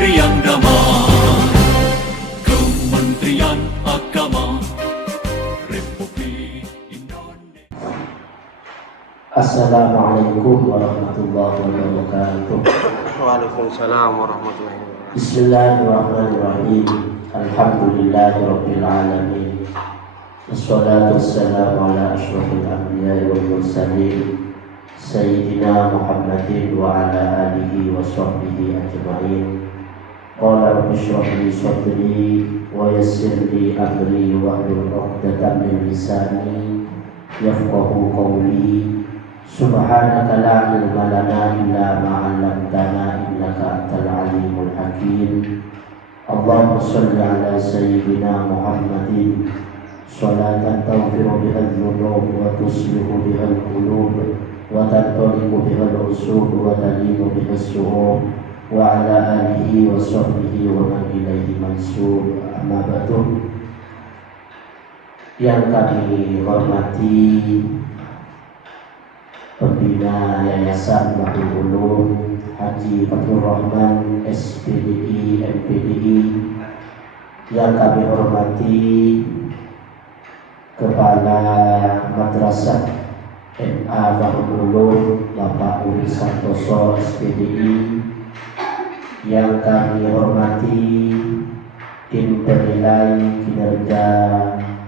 Kementerian Damai, Kementerian Agama Republik Indonesia. Assalamualaikum warahmatullahi wabarakatuh. Waalaikumsalam warahmatullahi wabarakatuh. Bismillahirrahmanirrahim. Alhamdulillahirabbil alamin. Wassalatu wassalamu ala asyrofil anbiya'i wal mursalin Sayyidina Muhammadin wa ala alihi wa sahbihi ajma'in. Qala rabbi shrah li sadri wa yassir li amri wahlul 'uqdatam min lisani yafqahu qawli. Subhanaka la ilma lana illa ma 'allamtana innaka antal alimul hakim. Allahumma shalli ala sayyidina Muhammadin sholatan taghfiru biha adh-dhunub wa tuslihu biha al-qulub wa tantaliqu biha al-usud wa talinu biha as-su'ub wa ala alihi wa sahbihi wa man ilaihi mansur. Amma ba'du. Yang kami hormati Pembina Yayasan Bahrul Ulum Haji Fathur Rahman SPDI MPDI, yang kami hormati Kepala Madrasah MA Bahrul Ulum Bapak Uri Santoso SPDI, yang kami hormati tim penilai kinerja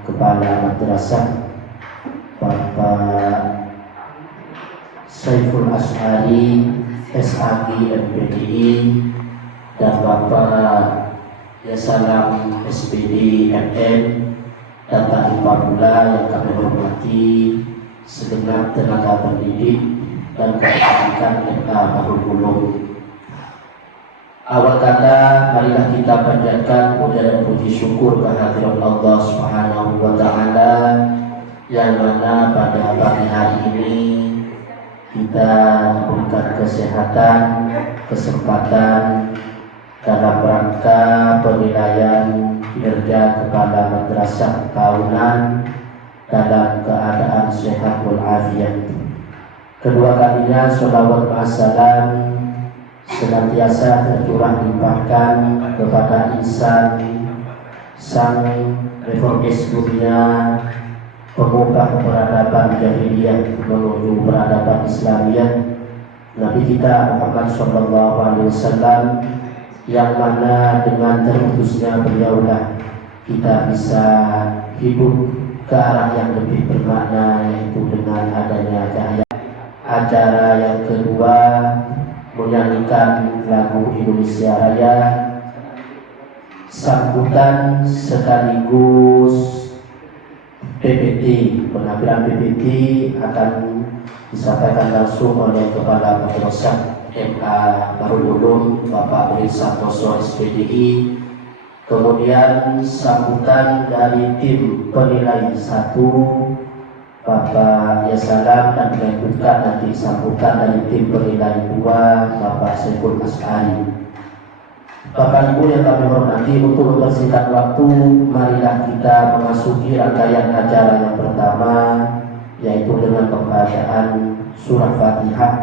Kepala Madrasah Bapak Saiful Ashari SAG MPDI dan Bapak Yasalam SPD MM, dan tak lupa pula yang kami hormati segenap tenaga pendidik dan pendidikan MA Bahrul Ulum. Awal kata, marilah kita panjatkan puja dan puji syukur kehadirat Allah Subhanahu wa Ta'ala, yang mana pada pagi hari ini kita diberikan kesehatan, kesempatan dalam rangka penilaian kinerja Kepala Madrasah tahunan dalam keadaan sehat walafiat. Kedua kalinya sholawat wassalam senantiasa tercurah limpahkan kepada insan sang reformis dunia, pengubah peradaban jahiliyah menuju peradaban Islamiyah, Nabi kita Muhammad SAW, yang mana dengan terutusnya beliaulah kita bisa hidup ke arah yang lebih bermakna, yaitu dengan adanya cahaya. Acara yang kedua menyanyikan lagu Indonesia Raya, sambutan sekaligus PPT. Pengambilan PPT akan disampaikan langsung oleh Kepala Madrasah MA Bahrul Ulum Bapak Uri Santoso SPDI. Kemudian sambutan dari tim penilai 1 Bapak Yasalam, dan dilanjutkan nanti sambutan dari tim penilai 2 Bapak Saiful Ashari. Bapak Ibu yang kami hormati, untuk mempersingkat waktu, marilah kita memasuki rangkaian acara yang pertama, yaitu dengan pembacaan surah Fatihah,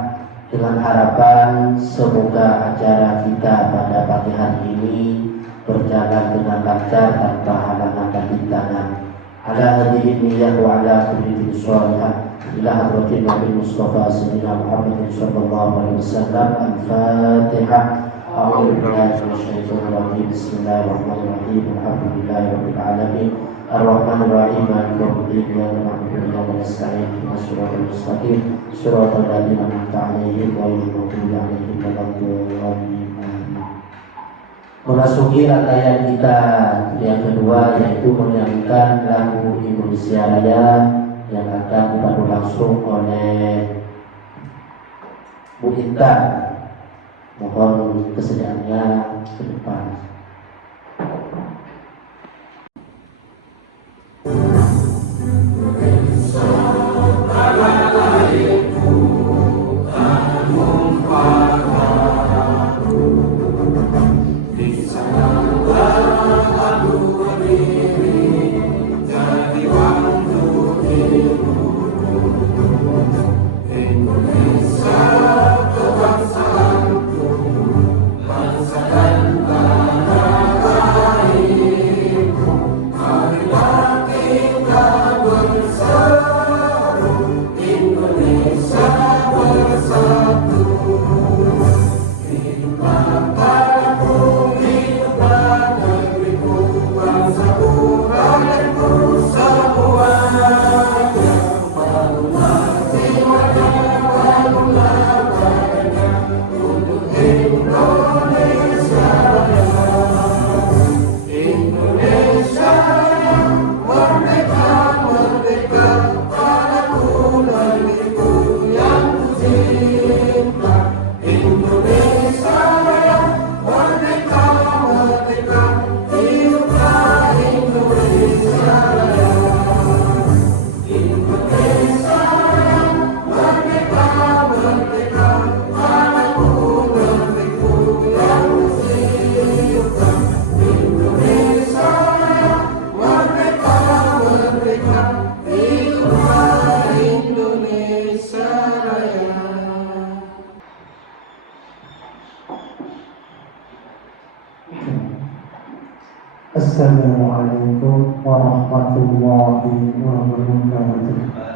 dengan harapan semoga acara kita pada pagi hari ini berjalan dengan lancar tanpa halangan dan rintangan. Ala hadirin niyah wa ala kulli sholihah ila hadratin Nabi Mustafa Sayyidina Muhammad sallallahu alaihi wasallam. Al-Fatihah. A'udzu billahi minasyaitonir rajim. Bismillahirrahmanirrahim. Alhamdulillahirabbil alamin. Ar-Rahmanir Rahim. Maliki yaumiddin. Iyyaka na'budu wa iyyaka nasta'in. Ihdinas siratal mustaqim. Shiratal ladzina an'amta 'alaihim ghairil maghdubi 'alaihim waladdallin. Memasuki rangkaian kita yang kedua, yaitu menyanyikan lagu Indonesia Raya yang akan dipandu langsung oleh Bu Intan. Mohon kesediaannya ke depan. Indonesia kebangsaanku, bangsa dan Assalamualaikum warahmatullahi wabarakatuh.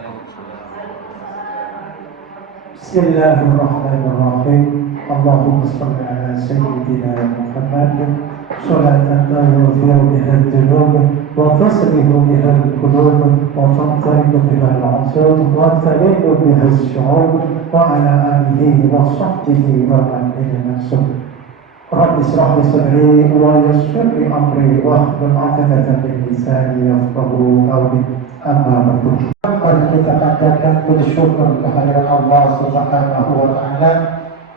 Bismillahirrahmanirrahim. Allahumma shalli ala sayyidina Muhammad salatan taghfiru biha al-dhunub wa tasrifu biha al-qulub wa tanqalibu biha al-'usub wa talinu biha al-shu'ub wa ala alihi wa sahbihi wa man ilayhi. Rabbi ishrah li sadri wa yassir li amri wahlul 'uqdatam min lisani yafqahu qawli. Amma ba'du. Mari kita panjatkan puji syukur kehadirat Allah Subhanahu wa taala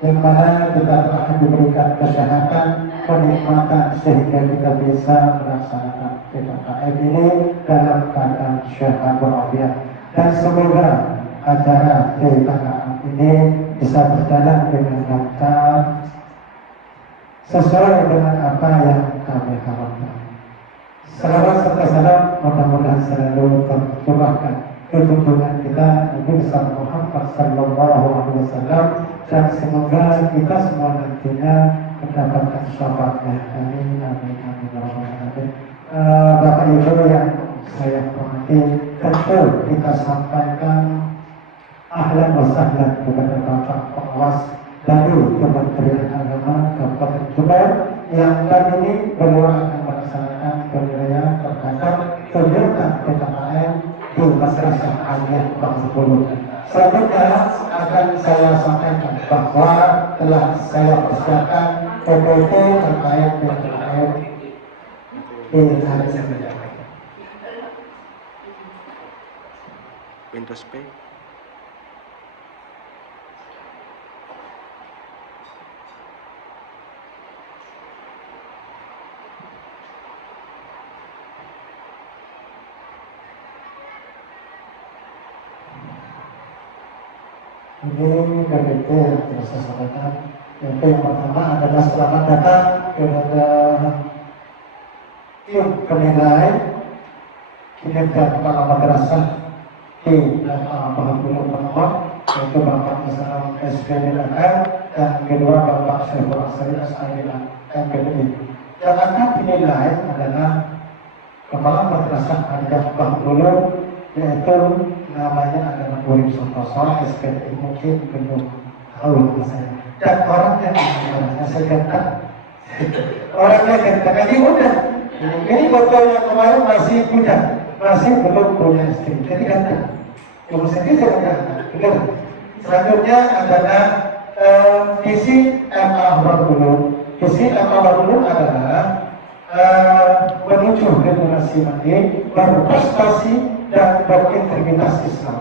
yang mana kita telah diberikan kesehatan, kenikmatan sehingga kita bisa melaksanakan PPKM ini dalam keadaan sehat walafiat. Dan semoga acara PPKM ini bisa berjalan dengan lancar sesuai dengan apa yang kami harapkan. Salawat serta salam mudah-mudahan selalu tercurahkan ke junjungan kita Nabi besar Muhammad sallallahu alaihi wasallam, dan semoga kita semua nantinya mendapatkan syafaatnya. Amin amin amin ya rabbal alamin. Bapak Ibu yang saya hormati, tentu kita sampaikan ahlan wa sahlan kepada Bapak Pengawas dari Kementerian Agama Kabupaten Jember yang kali ini beliau akan melaksanakan penilaian terhadap kegiatan PKKM di Madrasah Aliyah Bangkulu. Selanjutnya akan saya sampaikan bahwa telah saya persiapkan PPT terkait PKKM di hari ini. Windows P. Ini PPT yang saya sampaikan. Yang pertama adalah selamat datang kepada tim penilai kinerja kepala madrasah di Bangkulu Perempuan, yaitu Bapak Islam SPDLR dan kedua Bapak Syekhul Asari SIDL MPDI. Yang akan dinilai adalah kepala madrasah Aliyah Bangkulu, yaitu namanya adalah Murid Santoso SPDI, mungkin belum tahu saya. Dan orangnya saya kata orangnya kata ini udah ini foto yang kemarin masih punya, masih belum punya istri, jadi kata cuma sendiri saya kata benar. Selanjutnya adalah visi MA Bangkulu. Visi MA Bangkulu adalah menuju generasi mati berprestasi dan berintegritas Islam.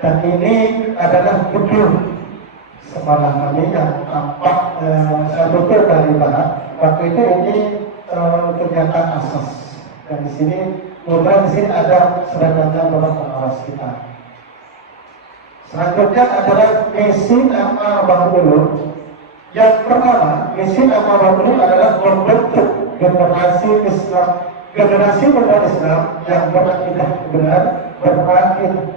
Dan ini adalah betul semalam kami yang tampak saya betul dari barat. Waktu itu ini kegiatan asas. Dan di sini kemudian di sini ada seragamnya beberapa pengawas kita. Selanjutnya adalah misi MA Bangkulu. Yang pertama, misi MA Bangkulu adalah membentuk generasi Islam, generasi muda Islam yang berakidah benar,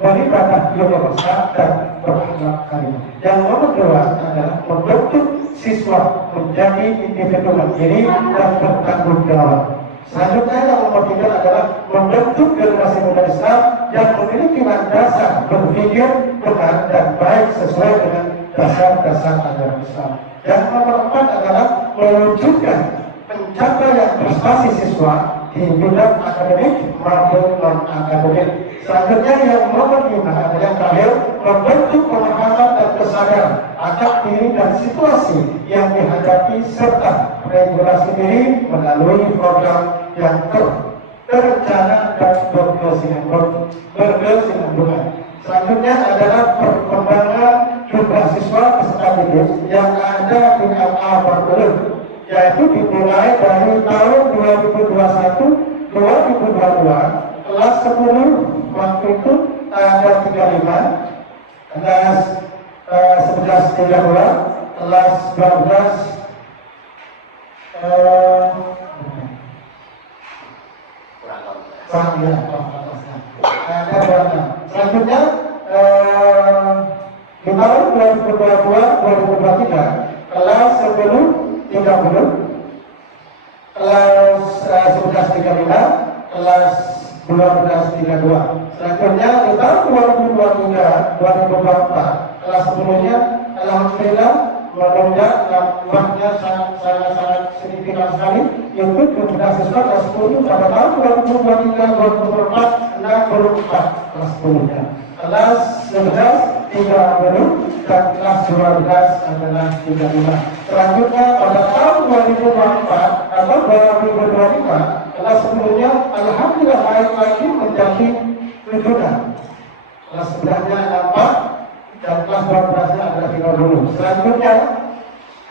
beribadah universal dan berakhlak karimah. Yang nomor dua adalah membentuk siswa menjadi individu mandiri dan bertanggung jawab. Selanjutnya yang nomor tiga adalah membentuk generasi muda Islam yang memiliki landasan berpikir benar dan baik sesuai dengan dasar-dasar agama Islam. Yang nomor empat adalah mewujudkan pencapaian prestasi siswa di bidang akademik maupun non-akademik. Selanjutnya yang nomor 5 adalah yang terakhir, membentuk pemahaman dan kesadaran akan diri dan situasi yang dihadapi serta regulasi diri melalui program yang terencana dan berkesinambungan. Selanjutnya adalah perkembangan jumlah siswa peserta didik yang ada di MA Bangkulu, yaitu dimulai dari tahun 2021-2022. Kelas 10 waktu itu ada 35, kelas 11 32, kelas 12 selanjutnya di tahun 2022-2023 kelas 10 30, kelas 11.35, kelas 12.32. Selanjutnya di tahun 2023, 2024, kelas 10-nya alhamdulillah melonjak dan uangnya sangat signifikan sekali, yaitu jumlah siswa kelas 10 pada tahun 2023, 2024, 64 kelas 10-nya. Kelas 11 30 dan kelas 12 adalah 35. Selanjutnya pada tahun 2024 atau 2025 kelas 10-nya alhamdulillah naik lagi menjadi 7. Kelas 11-nya 4 dan kelas 12-nya adalah 30. Selanjutnya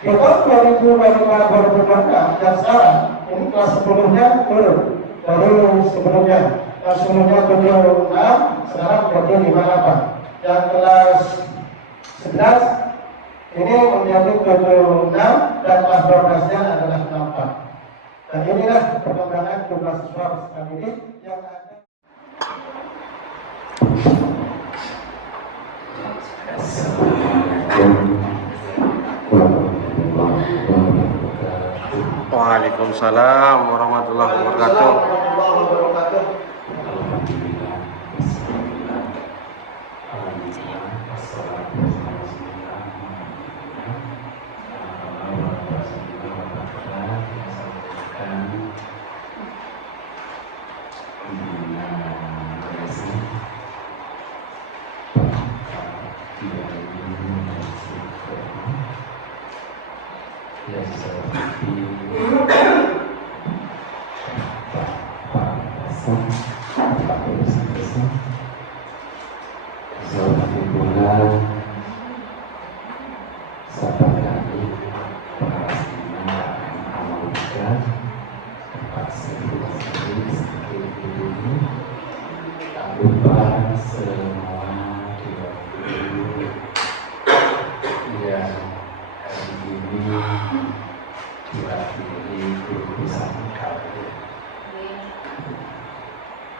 di tahun 2025-2026 dan sekarang ini kelas 10-nya turun dari sebelumnya. Kelas 10-nya 76, sekarang menjadi 58. Dan kelas 11 ini menjadi 76 dan kelas 12-nya adalah 64. Dan inilah perkembangan jumlah siswa sekarang ini yang ada. Waalaikumsalam warahmatullahi wabarakatuh.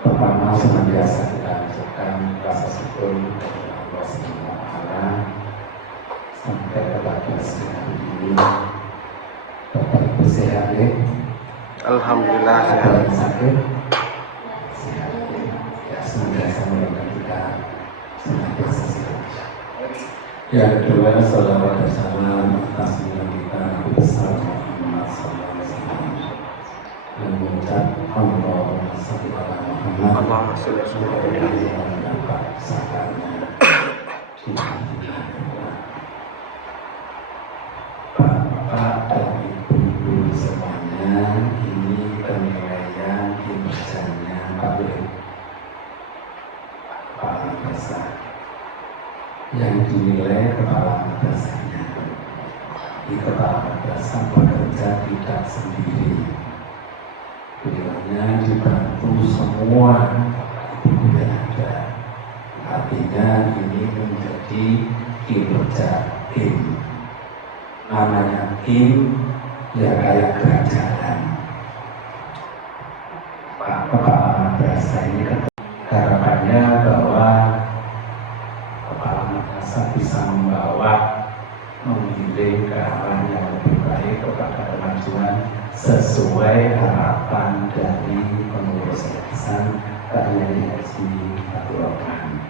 Pertama, senantiasa kita ucapkan rasa syukur kepada Allah SWT sampai kepada siang ini. Bapak Ibu sehat ya? Alhamdulillah Ada sehat. yang sakit? Sehat ya, senantiasa mendoakan kita senantiasa sehat. Yang kedua, salawat dan salam atas junjungan kita Nabi besar Muhammad SAW dan mengucap Allahumma shalli ala Muhammad. Allahumma shalli ala Bapak dan Ibu semuanya, ini penilaian kinerjanya kepala madrasah yang dinilai kepala madrasahnya. Di kepala madrasah bekerja tidak sendiri, beliaunya dibantu semua ibu yang ada. Artinya ini menjadi kinerja tim. Namanya tim ya kayak kerajaan. Pak Kepala Madrasah ini harapannya bahwa Kepala Madrasah bisa memilih ke arah yang lebih baik kepada kemajuan sesuai harapan dari pengurus yayasan KYI Haji Abdul Rahman.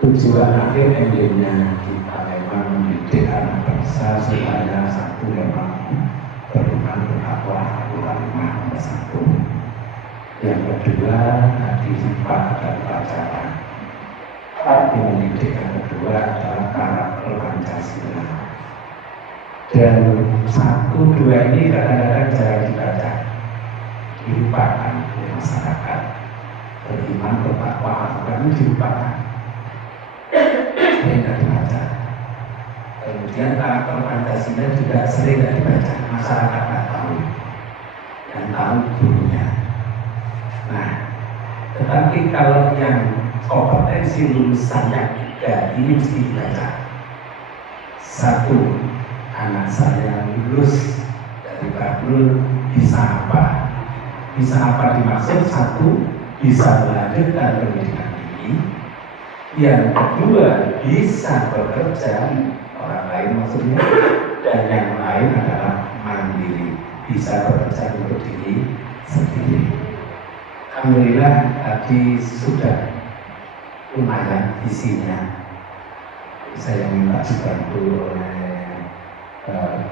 Tujuan akhir endingnya kita memang mendidik anak bangsa supaya satu memang beriman bertakwa kalimah nomor satu. Yang kedua tadi sifat dan pelajaran. Yang mendidik yang kedua adalah karakter Pancasila. Dan satu dua ini kadang-kadang jarang dibaca, dilupakan oleh masyarakat. Beriman bertakwa kami dilupakan. Tidak dibaca. Kemudian karakter Pancasila juga sering tidak dibaca, masyarakat tidak tahu, yang tahu gurunya. Nah, tetapi kalau yang kompetensi lulusan yang tiga ini mesti dibaca. Satu, anak saya lulus dari Badrul bisa apa? Bisa apa dimaksud? Satu, bisa melanjutkan pendidikan tinggi. Yang kedua, bisa bekerja orang lain maksudnya, dan yang lain adalah mandiri. bisa bekerja untuk diri sendiri. Alhamdulillah tadi sudah lumayan visinya. Saya minta dibantu oleh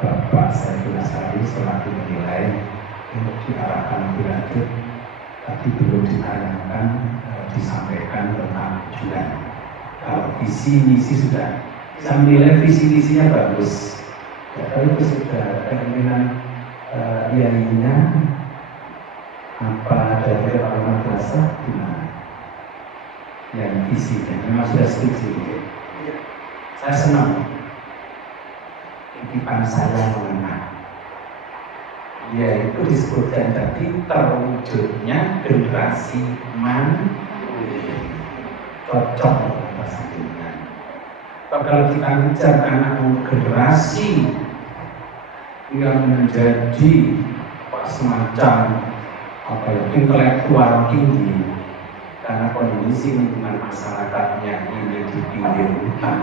Bapak Saiful Asari selaku menilai untuk diarahkan lebih lanjut, tapi belum ditayangkan, disampaikan tentang tujuan. Kalau visi misi sudah bisa menilai, visi misinya bagus. Ya, kalau itu sudah keinginan yainya apa dari kepala madrasah gimana? Yang visinya memang sudah setuju. Saya senang. Titipan saya mengenai, yaitu disebutkan tadi terwujudnya generasi mandiri. Cocok dengan bahasa dunia. Kalau kita ngejar anak generasi yang menjadi semacam intelektual tinggi, karena kondisi lingkungan masyarakatnya ini di pinggir hutan,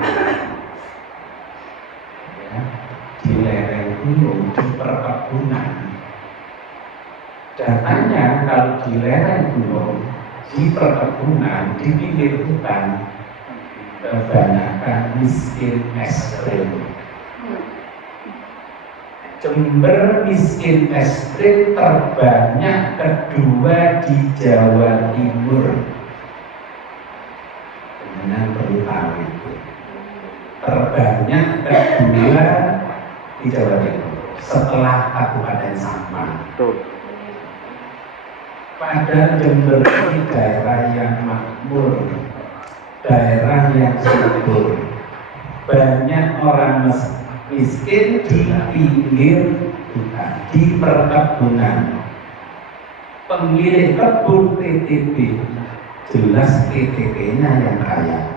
ya, di lereng gunung, di perkebunan. Datanya kalau di lereng gunung, di perkebunan, di pinggir hutan, kebanyakan miskin ekstrim. Jember miskin ekstrim terbanyak kedua di Jawa Timur. Dengan perlu tahu itu. Terbanyak kedua di Jawa Timur setelah Kabupaten Sampang. Pada Jember ini daerah yang makmur, daerah yang subur, banyak orang miskin di pinggir hutan, di perkebunan. Pemilik kebun PTP, jelas PTP-nya yang kaya,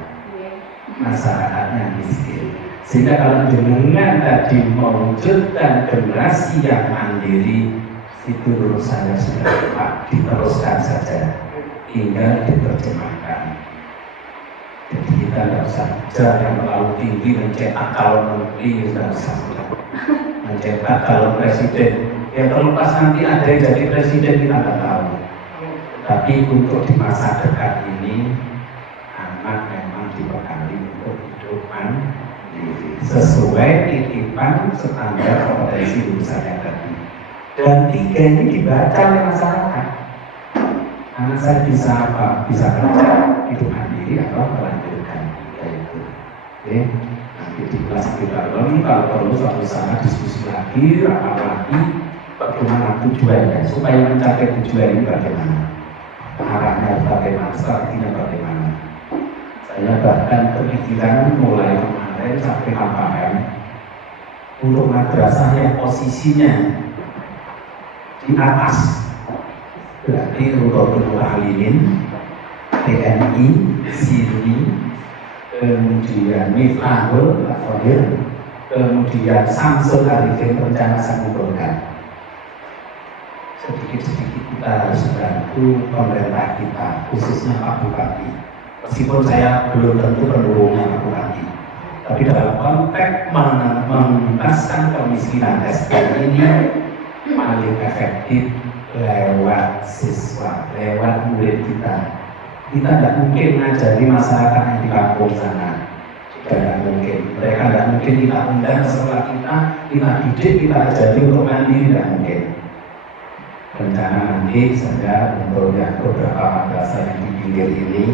masyarakatnya miskin. Sehingga kalau jenengan tadi mewujudkan generasi yang mandiri, itu menurut saya sudah tepat, diteruskan saja, tinggal diterjemahkan. Jadi kita tidak usah kejar yang terlalu tinggi, mencetak calon menteri, tidak usah mencetak calon presiden. Yang terlepas nanti ada yang jadi presiden kita tidak tahu. Tapi untuk di masa dekat ini, anak memang dibekali untuk hidup mandiri sesuai titipan standar kompetensi guru saya tadi. Dan tiga ini dibaca oleh masyarakat. Anak saya bisa apa? Bisa kerja, hidup mandiri atau melanjutkan itu. Oke, nanti di kelas kita dalam kalau perlu suatu saat diskusi lagi, rapat lagi, bagaimana tujuannya supaya mencapai tujuan ini bagaimana, arahnya bagaimana, strateginya bagaimana. Saya bahkan kepikiran mulai kemarin sampai KPM untuk madrasah yang posisinya di atas, berarti Rudolful Mu'alimin, TNI, Sini, kemudian Miftahul Al-Fadil, kemudian Samsul Arifin, rencana saya kumpulkan. Sedikit-sedikit kita harus bantu pemerintah kita, khususnya Pak Bupati. Meskipun saya belum tentu pendukungnya Pak Bupati, tapi dalam konteks mengentaskan kemiskinan SDN ini paling efektif lewat siswa, lewat murid kita. Kita tidak mungkin ngajari masyarakat yang di kampung sana, tidak mungkin. Mereka tidak mungkin kita undang ke sekolah kita didik, kita ajari untuk mandiri, tidak mungkin. Rencana nanti saya untuk yang beberapa madrasah yang di pinggir ini,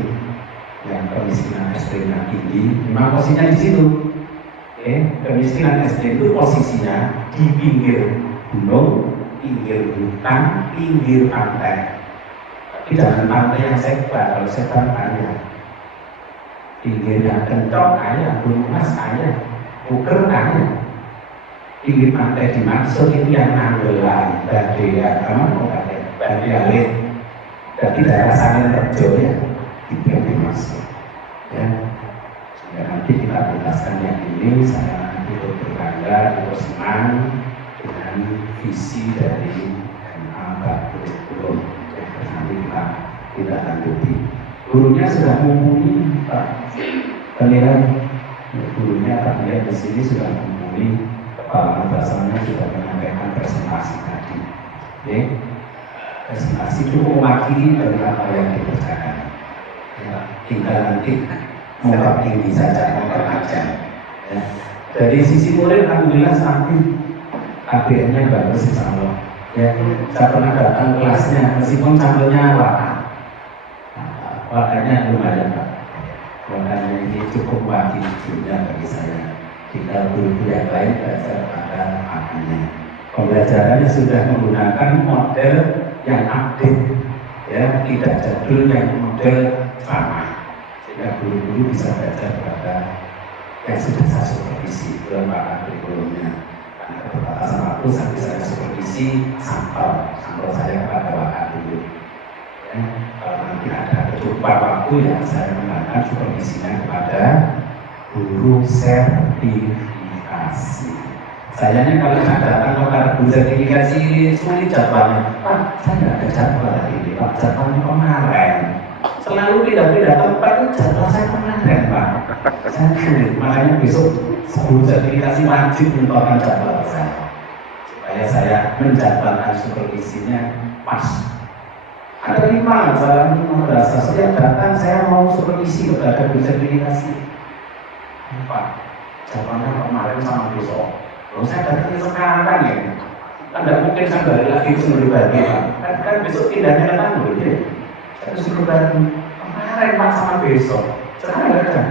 yang kemiskinan ekstrimnya tinggi, memang posisinya di situ. Kemiskinan ekstrim itu posisinya di pinggir gunung, pinggir hutan, pinggir pantai. Tapi jangan pantai yang sebar, kalau sebar kaya. Pinggirnya kencok kaya, gunung mas kaya, buker kaya. Pinggir pantai dimaksud itu yang Nanggelan, Badean, Bandialit. Jadi daerah Sangin Rejo ya, itu yang dimaksud. Ya, nanti kita tuntaskan yang ini, saya nanti berbangga, senang dengan visi dari MA Kurikulum yang nanti kita lanjuti. Gurunya sudah mumpuni, Pak Penilaian. Gurunya Pak Penilaian di sini sudah mumpuni, kepala madrasahnya sudah menyampaikan presentasi tadi. Ya, presentasi cukup mewakili dari apa yang dikerjakan. Ya, tinggal nanti mengungkap tinggi saja, mengungkap aja. Ya. Dari sisi murid, alhamdulillah sampai KBM-nya bagus insya Allah. Ya, saya pernah datang kelasnya, meskipun sampelnya warnanya lumayan Pak. Warnanya ini cukup mewakili dunia bagi saya. Kita guru yang lain belajar pada makanya. Pembelajarannya sudah menggunakan model yang update, ya, tidak jadul yang model lama, sehingga guru-guru bisa belajar pada yang sudah saya supervisi lembaga kurikulumnya. Karena keterbatasan waktu sampai saya supervisi sampel saya kepada wakil dulu. Ya, kalau nanti ada kecukupan waktu ya saya menggunakan supervisinya kepada guru sertifikasi. Sayangnya kalau saya datang kepada guru sertifikasi sulit jadwalnya. Pak, saya nggak ada jadwal hari ini. Pak, jadwalnya kemarin. Selalu tidak tempat itu jadwal saya kemarin, Pak. Saya sulit. Makanya besok guru sertifikasi wajib menentukan jadwal saya supaya saya menjadwalkan supervisinya pas. Ada 5 saya merasa setiap datang saya mau supervisi kepada guru sertifikasi. Pak, jadwalnya kemarin sama besok. Kalau saya datangnya sekarang ya, kan tidak mungkin saya balik lagi ke sumber berbagi, Pak. Kan besok pindahnya ke tangguh, ya. Saya ke sumber berbagi kemarin Pak sama besok. Sekarang nggak ada,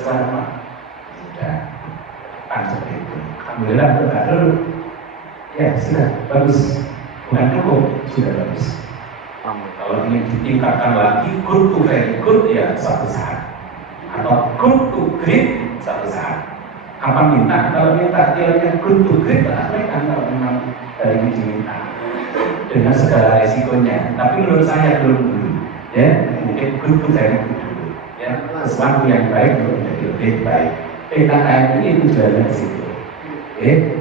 sekarang Pak. Sudah, kan seperti itu. Alhamdulillah berkah dulu. Ya sudah bagus, bukan cukup, sudah bagus. Kalau ingin ditingkatkan lagi, good to very good ya suatu saat, atau good to great suatu saat. Apa minta? Kalau minta tiapnya good to great, mereka kalau memang dari ini diminta dengan segala resikonya. Tapi menurut saya belum dulu, ya mungkin good to very good dulu. Ya sesuatu yang baik untuk menjadi lebih baik. PKKM ini tujuannya di situ. Jadi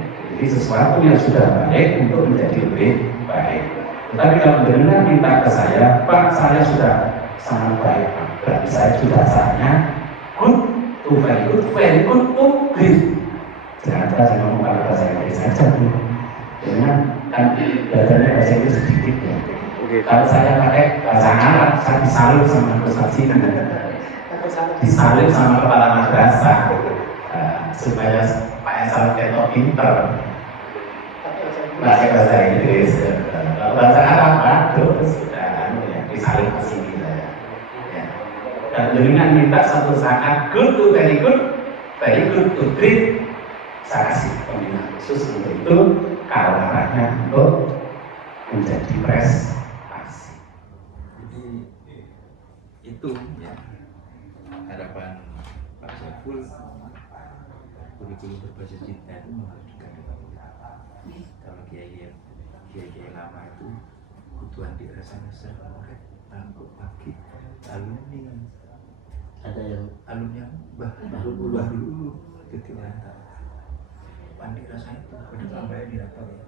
sesuatu yang sudah baik untuk menjadi lebih baik. Tetapi kalau benar minta ke saya, Pak, saya sudah sangat baik, Pak. Berarti saya sudah saatnya good to very good to great. Jangan saya ngomong kalau bahasa Inggris saja dulu. Dengan kan belajarnya bahasa Inggris sedikit ya. Kalau saya pakai bahasa Arab, saya disalib sama Ustaz Sina, disalib sama kepala madrasah, supaya Pak Esal ketok pinter. Pakai bahasa Inggris. Bahasa Arab, aduh, sudah disalib ke sini saya. Ya. Dan dengan minta satu saat good to very good to great, saya kasih pembinaan khusus untuk itu, kalau arahnya untuk menjadi prestasi. Jadi itu ya harapan Pak Saiful, kurikulum berbasis cinta itu menghadirkan kalau kiai lama itu kebutuhan dirasa-rasa oleh tangguh pagi alumni Ada yang dulu ketika pandi rasanya itu pada sampai di apa ya,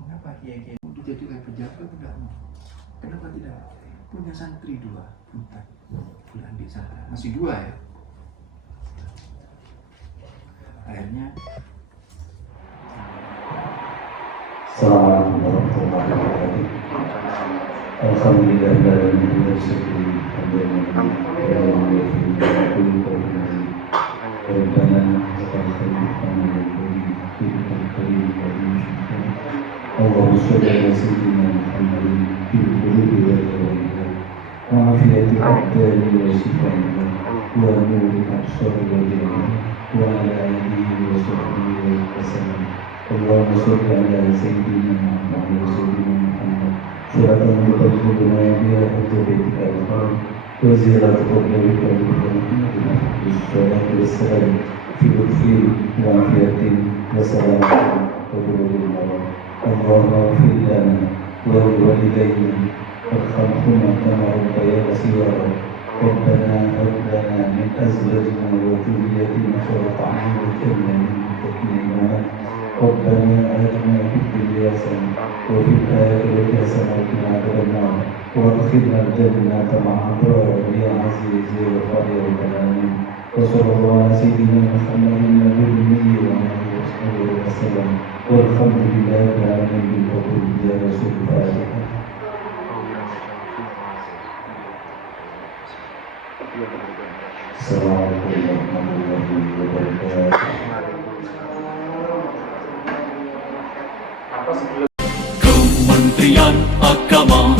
mengapa kiai mau dijadikan pejabat enggak mau, kenapa tidak punya santri 2 buta bulan di sana masih 2 ya, akhirnya Assalamualaikum warahmatullahi wabarakatuh. Alhamdulillah dari syukur Allahumma sholli ala sayyidina Muhammadin fil qulubi wal awliya wa afiyati abdani wa shifaiha wa nuri absari wa jannah wa ala alihi wa sahbihi wa sallam. اللهم صل على سيدنا محمد وسيدنا محمد صلاة تبلغنا بها حتى بيتك الحرام وزيارة قبرك المكرم بالصلاة والسلام في لطف وعافية وسلامة وبرور المرام. اللهم اغفر لنا ولوالدينا وارحمهما كما ربيانا صغارا. ربنا هب لنا من ازواجنا وذرياتنا قرة اعين واجعلنا للمتقين اماما. ربنا آتنا في الدنيا حسنة وفي الآخرة حسنة وقنا عذاب النار وادخلنا الجنة مع أبرار يا عزيز يا غفار يا رب العالمين. وصلى الله على سيدنا محمد النبي الأمي وعلى آله وصحبه وسلم والحمد لله رب العالمين بالقبول يا رسول Assalamualaikum warahmatullahi wabarakatuh. Kementerian Agama